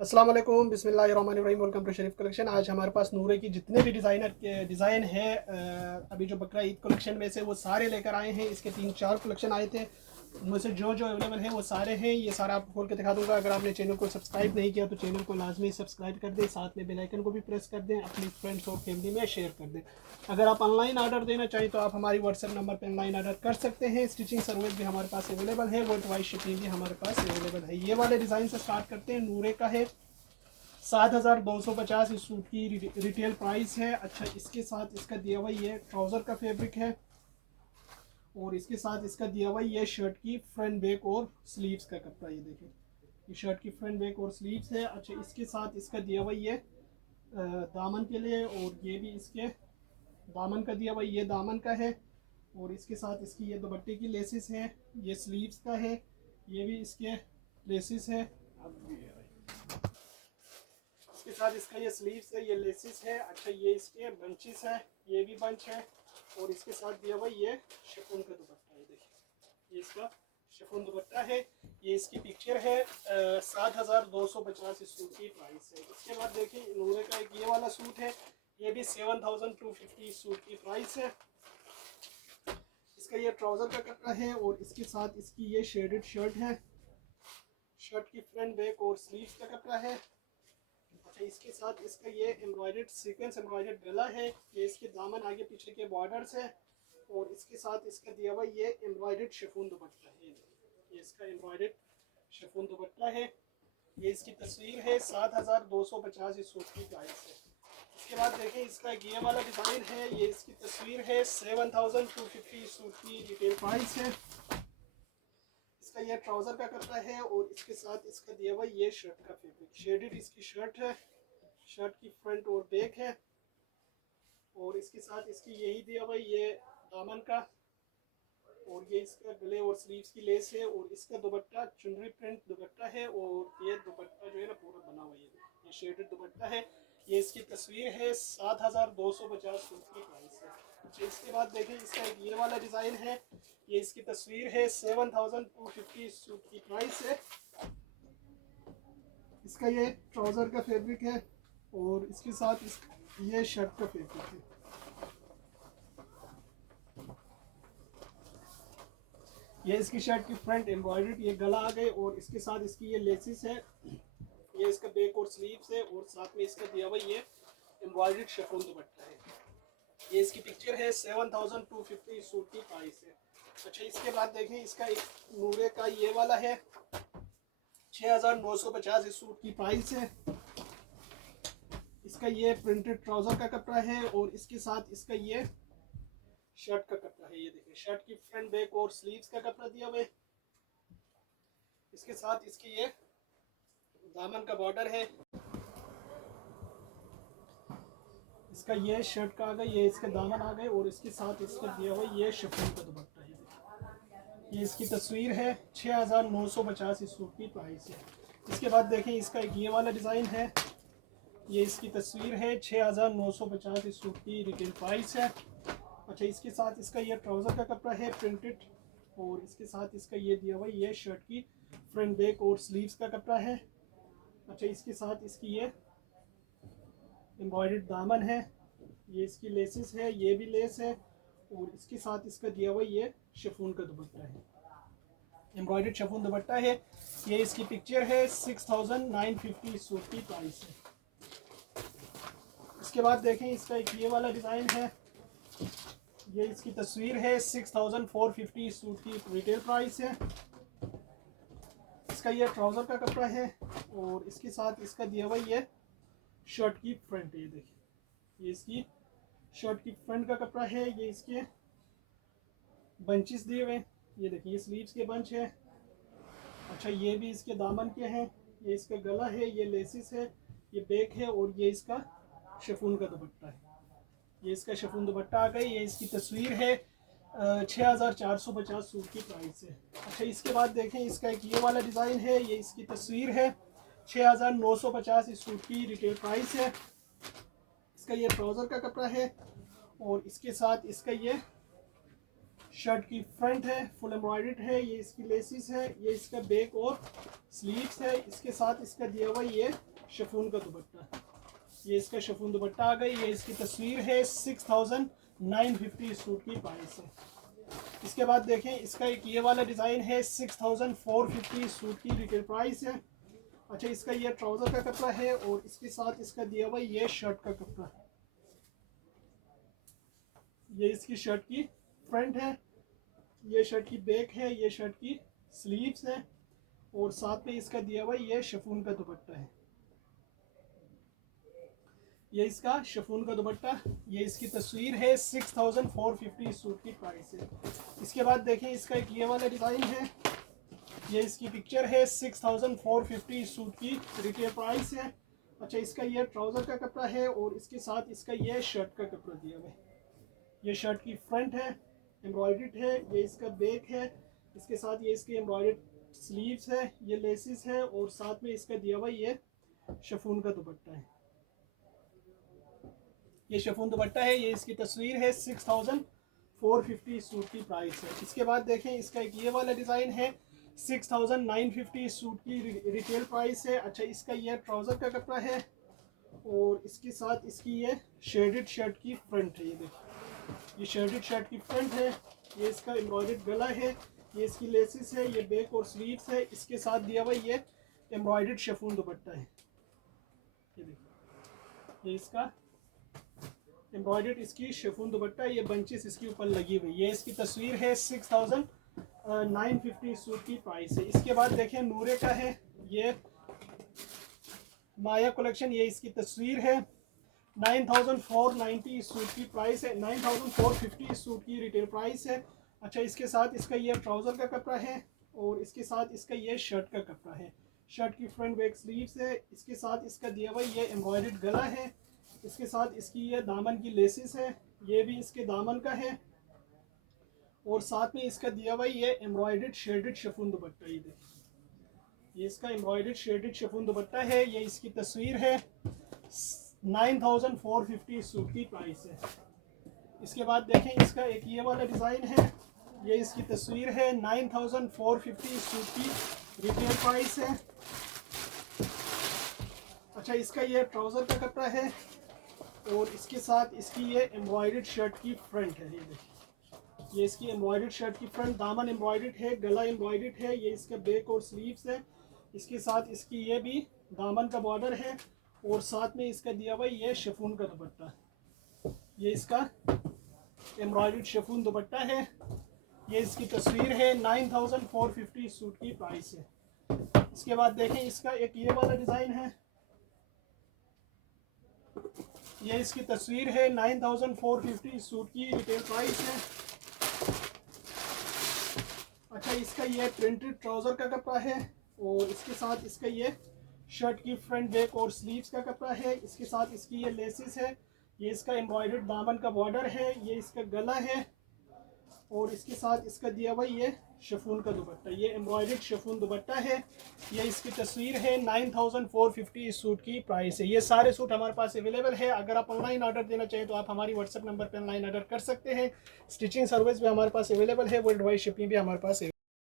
अस्सलाम वालेकुम, बिस्मिल्लाहिर्रहमानिर्रहीम। Welcome to Sharif collection. आज हमारे पास नूरे की जितने भी डिज़ाइनर के डिज़ाइन है अभी जो बकरा ईद कलेक्शन में से वो सारे लेकर आए हैं। इसके 3-4 कलेक्शन आए थे, उनमें से जो जो अवेलेबल हैं वो सारे हैं। ये सारा आपको खोल के दिखा दूंगा। अगर आपने चैनल को सब्सक्राइब नहीं किया तो चैनल को लाजमी सब्सक्राइब कर दें, साथ में बेल आइकन को भी प्रेस कर दें, अपनी फ्रेंड्स और फैमिली में शेयर कर दें। अगर आप ऑनलाइन ऑर्डर देना चाहें तो आप हमारी व्हाट्सएप नंबर पर ऑनलाइन ऑर्डर कर सकते हैं। स्टिचिंग सर्विस भी हमारे पास अवेलेबल है, वर्ल्ड वाइड शिपिंग भी हमारे पास अवेलेबल है। ये वाले डिज़ाइन से स्टार्ट करते हैं। नूरे का है 7,250 इस सूट की रिटेल प्राइस है। अच्छा, इसके साथ इसका दिया हुआ ये ट्राउज़र का फैब्रिक है और इसके साथ इसका दिया हुआ ये शर्ट की फ्रंट बैक और स्लीव्स का कपड़ा। ये देखिए, ये शर्ट की फ्रंट बैक और स्लीव्स है। अच्छा, इसके साथ इसका दिया हुआ ये दामन के लिए, और ये भी इसके दामन का दिया हुआ ये दामन का है, और इसके साथ इसकी ये दुपट्टे की लेसेस है। ये स्लीव्स का है, ये भी इसके लेसेस है। इसके साथ इसका ये स्लीव्स है, ये लेसिस है। अच्छा, ये इसके बंचेस है, ये भी बंच है, और इसके साथ दिया हुआ ये शिफॉन का दुपट्टा है। देखिए, ये इसका शिफॉन दुपट्टा है। ये इसकी पिक्चर है। 7,250 इस सूट की प्राइस है। इसके बाद देखिए नूरे का एक ये वाला सूट है, ये भी 7,250 इस सूट की प्राइस है। इसका ये ट्राउज़र का कपड़ा है, और इसके साथ इसकी ये शेडेड शर्ट है। शर्ट की फ्रंट बैक और स्लीव्स का कपड़ा है। अच्छा, इसके साथ इसका ये एम्ब्रॉयडर्ड सीक्वेंस एम्ब्रॉयडर्ड गला है। ये इसके दामन आगे पीछे के बॉर्डर्स है, और इसके साथ इसका दिया हुआ ये एम्ब्रॉयडर्ड शिफॉन दुपट्टा है। ये इसका एम्ब्रॉयडर्ड शिफॉन दुपट्टा है। ये इसकी तस्वीर है। 7,250 इस सूट की प्राइस है। इसके बाद देखें इसका ये वाला डिज़ाइन है, ये इसकी तस्वीर है। 7,250 इस सूट की रिटेल प्राइस है। इसका ये ट्राउज़र का कपड़ा है, और इसके साथ इसका दिया हुआ ये शर्ट का फैब्रिक शेडेड इसकी शर्ट है। शर्ट की फ्रंट और बैक है, और इसके साथ इसकी यही दिया हुआ ये दामन का, और ये इसका गले और स्लीव्स की लेस है, और इसका दुपट्टा चुनरी प्रिंट दुपट्टा है, और ये दुपट्टा जो है ना पूरा बना हुआ है, ये शेडेड दुपट्टा है। ये इसकी तस्वीर है। 7,250 सूट की प्राइस है। अच्छा, इसके बाद देखें इसका एक ये वाला डिज़ाइन है, ये इसकी तस्वीर है। 7,250 सूट की प्राइस है। इसका ये ट्राउज़र का फैब्रिक है, और इसके साथ ये शर्ट का फैब्रिक है। ये इसकी शर्ट की फ्रंट एम्ब्रॉयडर्ड ये गला आ गए, और इसके साथ इसकी ये लेसिस है। ये इसका बैक और स्लीव्स है, और साथ में इसका दिया हुआ ये एम्ब्रॉयडर्ड शिफॉन दुपट्टा है। ये इसकी पिक्चर है। 7,250 सूट की प्राइस है। अच्छा, इसके बाद देखें इसका एक नूरे का ये वाला है। 6,950 इस सूट की प्राइस है। इसका ये प्रिंटेड ट्राउज़र का कपड़ा है, और इसके साथ इसका ये शर्ट का कपड़ा है। ये देखिए, शर्ट की फ्रंट बैक और स्लीव्स का कपड़ा दिया हुआ है। इसके साथ इसकी ये दामन का बॉर्डर है। इसका ये शर्ट का आ गया, ये इसके दामन आ गए, और इसके साथ इसका दिया हुआ ये शिफॉन का दुपट्टा है। ये इसकी तस्वीर है। 6,950 इस सूट की प्राइस है। इसके बाद देखें इसका एक ये वाला डिज़ाइन है, ये इसकी तस्वीर है। 6,950 इस सूट की रिटेल प्राइस है। अच्छा, इसके साथ इसका ये ट्राउज़र का कपड़ा है प्रिंटेड, और इसके साथ इसका ये दिया हुआ ये शर्ट की फ्रंट बैक और स्लीव्स का कपड़ा है। अच्छा, इसके साथ इसकी ये एम्ब्रॉयडर्ड दामन है, ये इसकी लेसेस है, ये भी लेस है, और इसके साथ इसका दिया हुआ ये शिफॉन का दुपट्टा है, एम्ब्रॉयडर्ड शिफॉन दुपट्टा है। ये इसकी पिक्चर है। 6,950 सूट की प्राइस है। इसके बाद देखें इसका एक ये वाला डिज़ाइन है, ये इसकी तस्वीर है। 6,450 सूट की रिटेल प्राइस है। इसका ये ट्राउज़र का कपड़ा है, और इसके साथ इसका दिया हुआ ये शर्ट की फ्रंट है। ये देखिए, ये इसकी शर्ट की फ्रंट का कपड़ा है। ये इसके बंचेस दिए हुए, ये देखिए, ये स्लीव्स के बंच है। अच्छा, ये भी इसके दामन के हैं। ये इसका गला है, ये लेसिस है, ये बैक है, और ये इसका शिफॉन का दुपट्टा है। ये इसका शिफॉन दुपट्टा आ गई। ये इसकी तस्वीर है। 6,450 सूट की प्राइस है। अच्छा, इसके बाद देखें इसका एक ये वाला डिज़ाइन है, ये इसकी तस्वीर है। 6,950 इस सूट की रिटेल प्राइस है। इसका ये ट्राउज़र का कपड़ा है, और इसके साथ इसका ये शर्ट की फ्रंट है, फुल एम्ब्रॉयडर्ड है। ये इसकी लेसिस है, ये इसका बैक और स्लीव्स है। इसके साथ इसका दिया हुआ ये शिफॉन का दुपट्टा, ये इसका शिफॉन दुपट्टा आ गई। ये इसकी तस्वीर है, 6950 सूट की प्राइस है। इसके बाद देखें इसका एक ये वाला डिज़ाइन है, 6450 सूट की रिटेल प्राइस है। अच्छा, इसका ये ट्राउज़र का कपड़ा है और इसके साथ इसका दिया हुआ ये शर्ट का कपड़ा है। ये इसकी शर्ट की फ्रंट है, ये शर्ट की बैक है, ये शर्ट की स्लीव्स है और साथ में इसका दिया हुआ ये शिफॉन का दुपट्टा है। ये इसका शिफॉन का दुपट्टा, ये इसकी तस्वीर है, 6450 सूट की प्राइस है। इसके बाद देखें इसका एक ये वाला डिज़ाइन है, ये इसकी पिक्चर है, 6450 सूट की रिटेल प्राइस है। अच्छा, इसका ये ट्राउज़र का कपड़ा है और इसके साथ इसका ये शर्ट का कपड़ा दिया हुआ है। ये शर्ट की फ्रंट है, एम्ब्रॉयडर्ड है, ये इसका बैक है, इसके साथ ये इसके एम्ब्रॉयडर्ड स्लीव्स है, ये लेसिस है और साथ में इसका दिया हुआ ये शिफॉन का दुपट्टा है। ये शिफॉन दुपट्टा है, ये इसकी तस्वीर है, 6450 सूट की प्राइस है। इसके बाद देखें इसका एक ये वाला डिज़ाइन है, 6950 सूट की रिटेल प्राइस है। अच्छा, इसका ये ट्राउज़र का कपड़ा है और इसके साथ इसकी ये शेडेड शर्ट की फ्रंट है। ये देखिए, ये शेडेड शर्ट की फ्रंट है, ये इसका एम्ब्रॉयडर्ड गला है, ये इसकी लेसिस है, ये बैक और स्लीव्स है, इसके साथ दिया हुआ ये एम्ब्रॉयडर्ड शिफॉन दुपट्टा है। ये देखिए, ये इसका एम्ब्रॉयडर्ड इसकी शिफॉन दुपट्टा, ये बंचेस इसके ऊपर लगी हुई। ये इसकी तस्वीर है, 6950 सूट की प्राइस है। इसके बाद देखें नूरे का है, ये माया कलेक्शन, ये इसकी तस्वीर है, 9490 सूट की प्राइस है, 9450 सूट की रिटेल प्राइस है। अच्छा, इसके साथ इसका ये ट्राउज़र का कपड़ा है और इसके साथ इसका ये शर्ट का कपड़ा है। शर्ट की फ्रंट बैक स्लीव्स है, इसके साथ इसका दिया हुआ ये एम्ब्रॉयडर्ड गला है, इसके साथ इसकी ये दामन की लेसिस है, ये भी इसके दामन का है और साथ में इसका दिया हुआ ये एम्ब्रॉयडर्ड शेडेड शिफॉन दुपट्टा। ये देखिए, ये इसका एम्ब्रॉयडर्ड शेडेड शिफॉन दुपट्टा है, ये इसकी तस्वीर है, 9450 सूट की प्राइस है। इसके बाद देखें इसका एक ये वाला डिज़ाइन है, ये इसकी तस्वीर है, 9450 सूट की रिटेल प्राइस है। अच्छा, इसका ये ट्राउज़र का कपड़ा है और इसके साथ इसकी ये एम्ब्रॉयडर्ड शर्ट की फ्रंट है। ये देखिए, ये इसकी एम्ब्रॉयडर्ड शर्ट की फ्रंट, दामन एम्ब्रॉयडर्ड है, गला एम्ब्रॉयडर्ड है, ये इसका बैक और स्लीव्स है, इसके साथ इसकी ये भी दामन का बॉर्डर है और साथ में इसका दिया हुआ ये शिफॉन का दुपट्टा। ये इसका एम्ब्रॉयडर्ड शिफॉन दुपट्टा है, ये इसकी तस्वीर है, 9450 सूट की प्राइस है। इसके बाद देखें इसका एक ये वाला डिज़ाइन है, ये इसकी तस्वीर है, 9450 सूट की रिटेल प्राइस है। अच्छा, इसका ये प्रिंटेड ट्राउज़र का कपड़ा है और इसके साथ इसका ये शर्ट की फ्रंट बैक और स्लीव्स का कपड़ा है, इसके साथ इसकी ये लेसिस है, ये इसका एम्ब्रॉयडर्ड दामन का बॉर्डर है, ये इसका गला है और इसके साथ इसका दिया हुआ ये शिफॉन का दुपट्टा, ये एम्ब्रॉयडर्ड शिफॉन दुपट्टा है, ये इसकी तस्वीर है, 9450 सूट की प्राइस है। ये सारे सूट हमारे पास अवेलेबल है। अगर आप ऑनलाइन ऑर्डर देना चाहें तो आप हमारी व्हाट्सएप नंबर पर ऑनलाइन ऑर्डर कर सकते हैं। स्टिचिंग सर्विस भी हमारे पास अवेलेबल है, वर्ल्ड वाइड शिपिंग भी हमारे पास